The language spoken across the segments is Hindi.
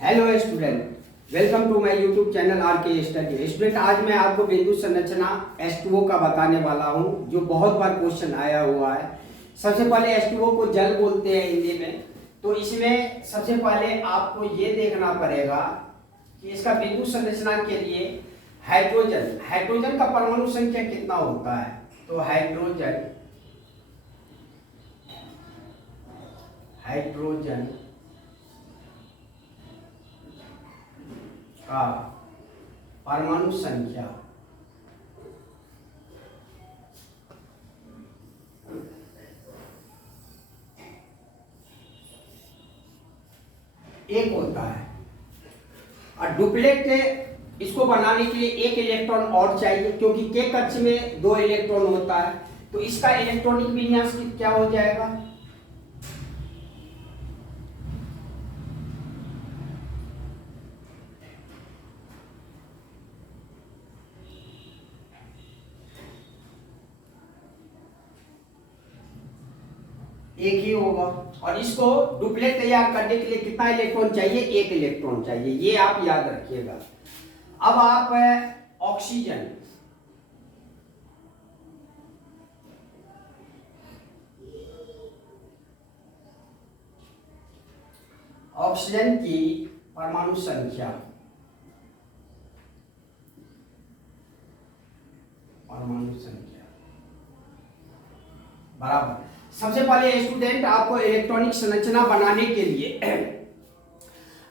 Hello student, welcome to my YouTube channel R K study. Student, आज मैं आपको बिंदु संरचना H2O का बताने वाला हूं, जो बहुत बार क्वेश्चन आया हुआ है। सबसे पहले H2O को जल बोलते हैं हिंदी में। तो इसमें सबसे पहले आपको ये देखना पड़ेगा कि इसका बिंदु संरचना के लिए हाइड्रोजन का परमाणु संख्या कितना होता है। तो हाइड्रोजन का परमाणु संख्या एक होता है और डुप्लेट इसको बनाने के लिए एक इलेक्ट्रॉन और चाहिए, क्योंकि के कक्ष में 2 इलेक्ट्रॉन होता है। तो इसका इलेक्ट्रॉनिक विन्यास क्या हो जाएगा। एक ही होगा। और इसको डुप्लेट तैयार करने के लिए कितना इलेक्ट्रॉन चाहिए, एक इलेक्ट्रॉन चाहिए। ये आप याद रखिएगा। अब आप ऑक्सीजन की परमाणु संख्या बराबर। सबसे पहले स्टूडेंट, आपको इलेक्ट्रॉनिक संरचना बनाने के लिए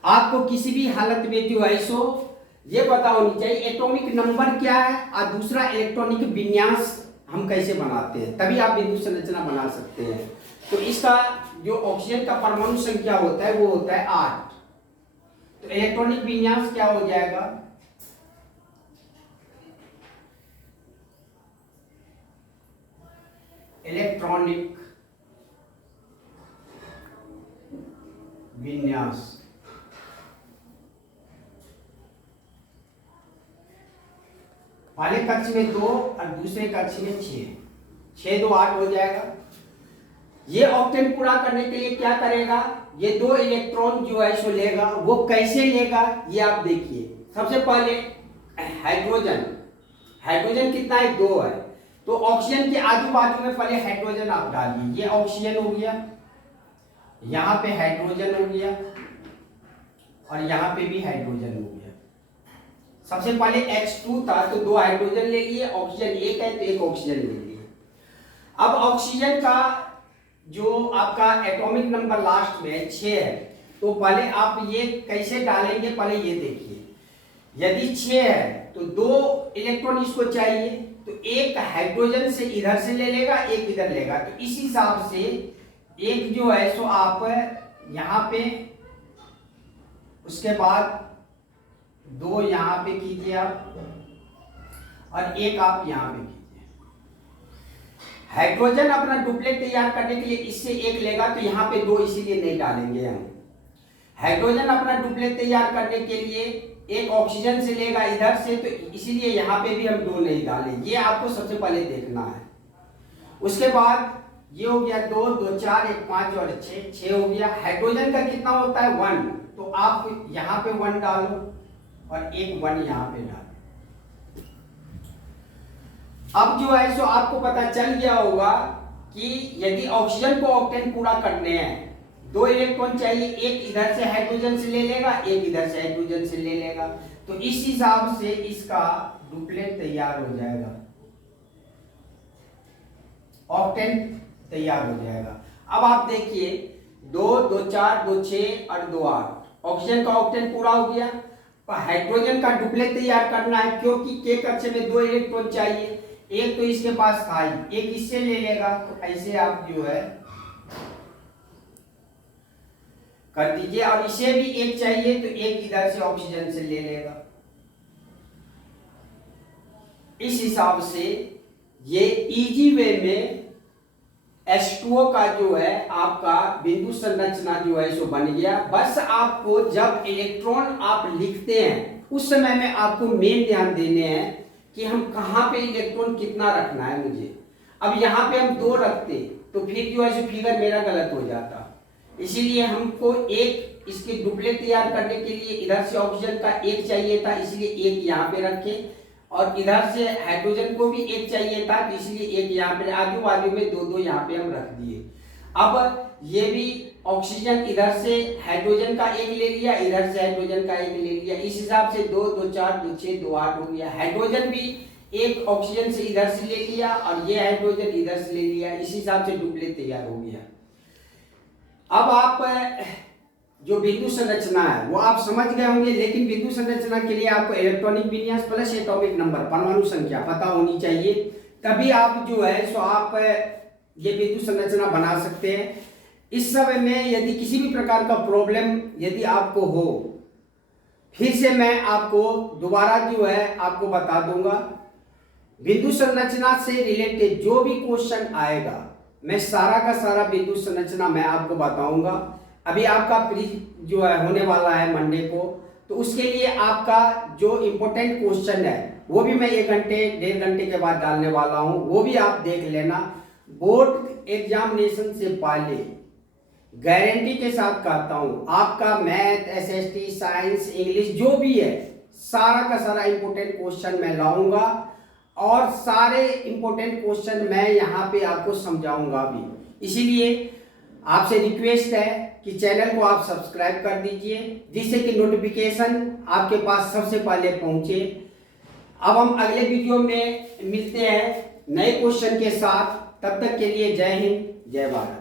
आपको किसी भी हालत में जो है सो ये पता होनी चाहिए एटॉमिक नंबर क्या है और दूसरा इलेक्ट्रॉनिक विन्यास हम कैसे बनाते हैं, तभी आप बिंदु संरचना बना सकते हैं। तो इसका जो ऑक्सीजन का परमाणु संख्या होता है वो होता है 8। तो इलेक्ट्रॉनिक विन्यास क्या हो जाएगा, इलेक्ट्रॉनिक विन्यास पहले कक्ष में 2 और दूसरे कक्ष में 6 2 8 हो जाएगा। ये ऑक्टेन पूरा करने के लिए क्या करेगा, ये 2 इलेक्ट्रॉन जो है सो लेगा। वो कैसे लेगा ये आप देखिए। सबसे पहले हाइड्रोजन कितना है, 2 है। तो ऑक्सीजन के आजू बाजू में पहले हाइड्रोजन आप डालिए। ये ऑक्सीजन हो गया, यहां पे हाइड्रोजन हो गया और यहां पे भी हाइड्रोजन हो गया। सबसे पहले H2 था तो 2 हाइड्रोजन ले लिए, ऑक्सीजन 1 है तो 1 ऑक्सीजन ले लिए। अब ऑक्सीजन का जो आपका एटॉमिक नंबर लास्ट में 6 है, तो पहले आप ये कैसे डालेंगे, पहले ये देखिए। यदि 6 है तो 2 इलेक्ट्रॉन इसको चाहिए, तो एक हाइड्रोजन से इधर से ले लेगा, एक इधर लेगा। तो इस हिसाब से एक जो है सो आप यहां पे, उसके बाद 2 यहां पे कीजिए आप और एक आप यहां पे कीजिए। हाइड्रोजन अपना डुप्लेट तैयार करने के लिए इससे एक लेगा, तो यहां पे 2 इसीलिए नहीं डालेंगे हम। हाइड्रोजन अपना डुप्लेट तैयार करने के लिए एक ऑक्सीजन से लेगा इधर से, तो इसीलिए यहां पे भी हम 2 नहीं डालेंगे। ये आपको सबसे पहले देखना है। उसके बाद ये हो गया 2 2 4 1 5 और 6 हो गया। हाइड्रोजन का कितना होता है 1, तो आप यहां पे 1 डालो और एक 1 यहां पे डालो। अब जो है सो आपको पता चल गया होगा कि यदि ऑक्सीजन को ऑक्टेन पूरा करने हैं, 2 इलेक्ट्रॉन चाहिए, एक इधर से हाइड्रोजन से ले लेगा, एक इधर से हाइड्रोजन से ले लेगा। तो इस हिसाब से इसका डुप्लेट तैयार हो जाएगा, ऑक्टेन तैयार हो जाएगा। अब आप देखिए 2 2 4 2 6 और 2 8, ऑक्सीजन का ऑक्टेन पूरा हो गया। हाइड्रोजन का डुप्लेट तैयार करना है, क्योंकि के कक्ष में 2 इलेक्ट्रॉन चाहिए। एक तो इसके पास था, एक इससे ले लेगा। तो ऐसे आप जो है कर दीजिए। और इसे भी एक चाहिए तो एक इधर से ऑक्सीजन से ले लेगा। इस हिसाब से ये इजी वे में H2O का जो है आपका बिंदु संरचना जो है सो बन गया। बस आपको जब इलेक्ट्रॉन आप लिखते हैं उस समय में आपको मेन ध्यान देने हैं कि हम कहां पे इलेक्ट्रॉन कितना रखना है मुझे। अब यहां पे हम 2 रखते तो फिर जो है सो फिगर मेरा गलत हो जाता। इसीलिए हमको एक इसके डुप्लेट तैयार करने के लिए इधर से ऑक्सीजन का एक चाहिए था, इसलिए एक यहाँ पे रखे, और इधर से हाइड्रोजन को भी एक चाहिए था, तो इसलिए एक यहाँ पे, आजू बाजू में दो दो यहाँ पे हम रख दिए। अब ये भी ऑक्सीजन इधर से हाइड्रोजन का एक ले लिया, इधर से हाइड्रोजन का एक ले लिया, इस हिसाब से 2 2 4 2 6 2 8 हो गया। हाइड्रोजन भी एक ऑक्सीजन से इधर से ले लिया और ये हाइड्रोजन इधर से ले लिया, इस हिसाब से डुप्लेट तैयार हो गया। अब आप जो बिंदु संरचना है वो आप समझ गए होंगे, लेकिन बिंदु संरचना के लिए आपको इलेक्ट्रॉनिक विन्यास प्लस एटॉमिक नंबर, परमाणु संख्या पता होनी चाहिए, तभी आप जो है सो आप ये बिंदु संरचना बना सकते हैं। इस समय में यदि किसी भी प्रकार का प्रॉब्लम यदि आपको हो, फिर से मैं आपको दोबारा जो है आपको बता दूंगा। बिंदु संरचना से रिलेटेड जो भी क्वेश्चन आएगा, मैं सारा का सारा बिंदु संरचना मैं आपको बताऊंगा। अभी आपका प्रीज जो है होने वाला है मंडे को, तो उसके लिए आपका जो इम्पोर्टेंट क्वेश्चन है वो भी मैं 1 घंटे 1.5 घंटे के बाद डालने वाला हूं, वो भी आप देख लेना। बोर्ड एग्जामिनेशन से पहले गारंटी के साथ कहता हूं, आपका मैथ, एसएसटी, साइंस, इंग्लिश जो भी है, सारा का सारा इंपॉर्टेंट क्वेश्चन मैं लाऊंगा और सारे इंपॉर्टेंट क्वेश्चन मैं यहाँ पे आपको समझाऊंगा भी। इसीलिए आपसे रिक्वेस्ट है कि चैनल को आप सब्सक्राइब कर दीजिए, जिससे कि नोटिफिकेशन आपके पास सबसे पहले पहुंचे। अब हम अगले वीडियो में मिलते हैं नए क्वेश्चन के साथ, तब तक के लिए जय हिंद, जय भारत।